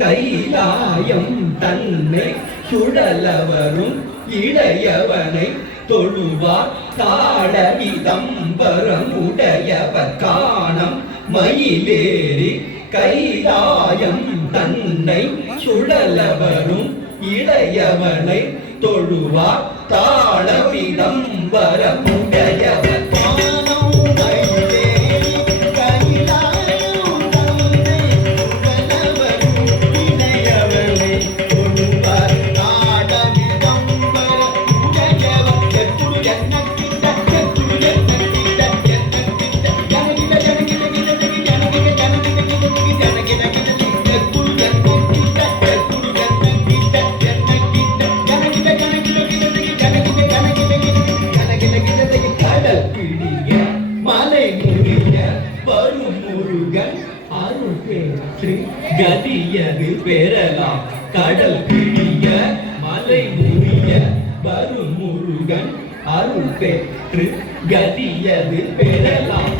கைலாயம் தன்னை சுழலவரும் இடையவனை தொழுவார். தாடவிதம்பரம் வரமுடையவர் காணம். மயிலேறி கைலாயம் தன்னை சுழலவரும் இளையவனை தொழுவார். தாளவிதம்பரம் வரமுடையவர் மலை வரும் முருகன் அருள் பெற்று கதியது பெறலாம் கடல் பிடிய மலை முடிய வரும் முருகன் அருள் பெற்று கதியது பெறலாம்